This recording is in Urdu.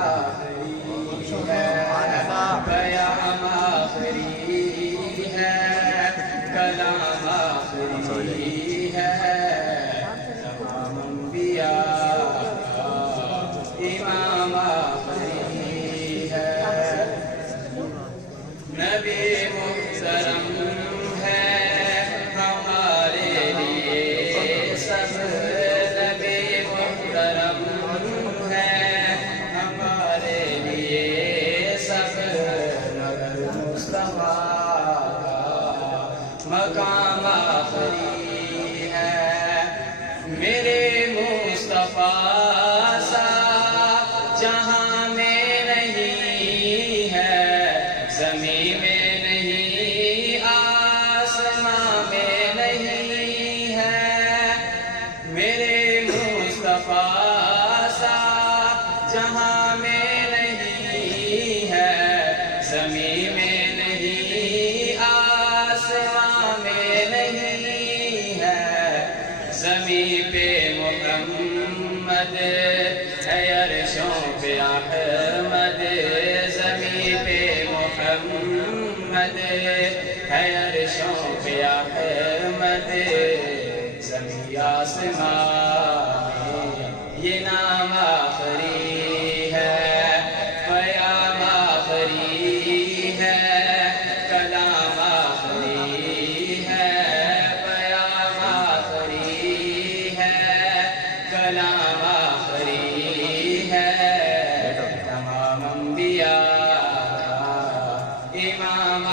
آخری ہے، پیام آخری ہے، کلام آخری ہے، تمام انبیاء کا امام آخری ہے، نبی محترم ہے ہمارے لیے سب، نبی محترم ہے ہمارے لیے سب، مگر مصطفیٰ کا مقام آخری ہے، میرے مصطفیٰ سا جہاں میں نہیں ہے، زمین میں نہیں، آسمان میں نہیں ہے، میرے مصطفیٰ سا جہاں میں نہیں ہے، زمین میں نہیں، آسمان میں نہیں ہے، زمین پہ محمد ہے، عرشوں پہ احمد، زمین پہ محمد ہے، عرشوں پہ احمد، زمین آسمان میں یہ نام آخری ہے، پیام آخری ہے، کلام آخری ہے، پیام آخری ہے، کلام آخری ہے، تمام انبیاء کا امام